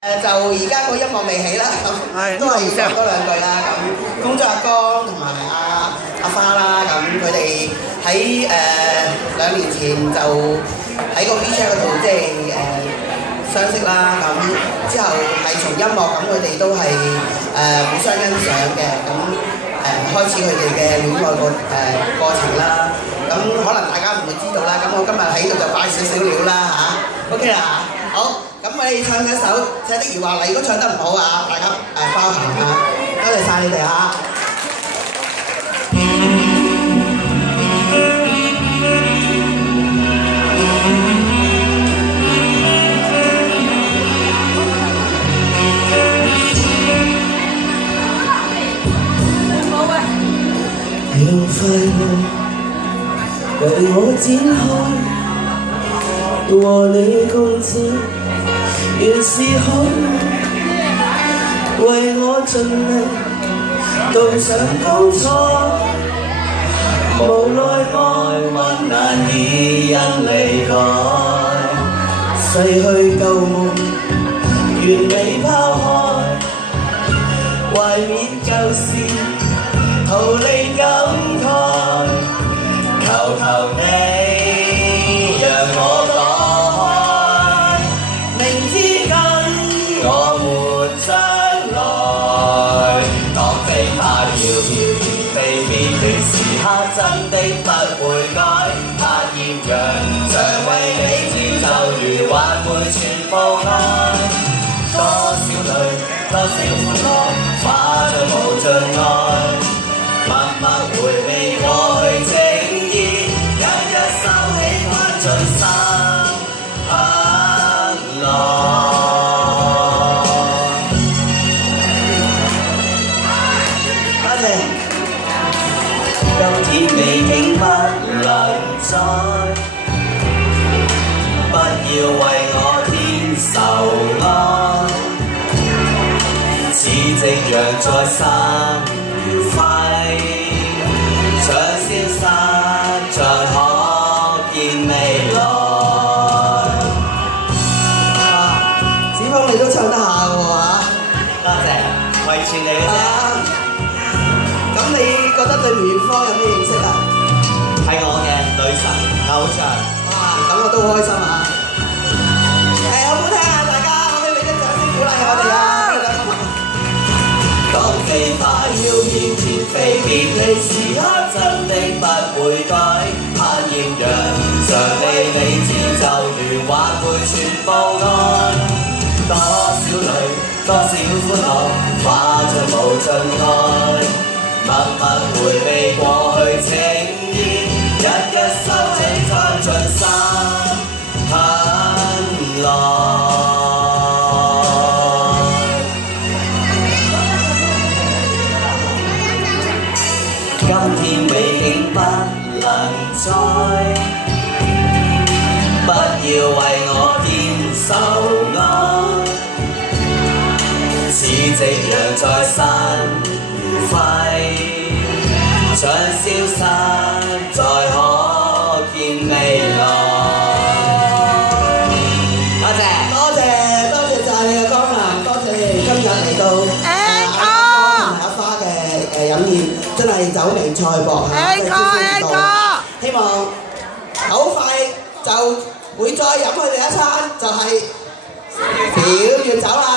就而家個音樂未起啦，咁都係要講多兩句啦。咁恭祝阿江同埋阿花啦，咁佢哋喺2年前就喺個 WeChat 嗰度即係相識啦。咁之後係從音樂咁佢哋都係互相欣賞嘅，咁開始佢哋嘅戀愛過程啦。咁可能大家唔會知道啦，咁我今日喺度就爆少少料啦嚇。OK 啦，好。咁我哋唱一首赤的如話，如果唱得唔好啊，大家包涵啊！多謝晒你哋嚇。讓快樂為我展開，和你共展。原是可為我盡力渡上高楚，無奈愛困難已因離開，逝去舊夢原未拋開，懷緬舊事逃離感慨，求求你讓我將來，當飛花飄飄然飛別離時刻，真的不會改。怕豔陽常為你照就如還會全部愛。多少淚，多少歡樂，化作無盡愛。默默迴避過去情意，日日收起關盡心刻來。今天美景不能再，不要為我添愁哀。似夕陽在散如輝，想消失再可見未來。子峰你都唱得下喎嚇，多謝，遺傳你嘅啫。咁你覺得對梅艷芳有咩認識啊？係我嘅女神偶像。哇！咁我都好開心啊！好唔好聽啊？大家可唔可以俾啲掌聲鼓勵我哋啊？當飛花要翩翩飛，別離時刻真的不會改。怕豔陽常離你知就如還會全部愛。多少淚，多少歡樂，化作無盡愛。默默迴避過去情意，日日收起裝進心很耐。今天美景不能再，不要為我添愁哀。似夕陽在散如輝，想消失再可見未來。多謝多謝多謝晒你嘅江南，多謝你今日嚟到阿花嘅飲宴，真係酒明菜薄嚇，真係招呼唔到。希望好快就會再飲佢哋一餐，就係小月酒啦。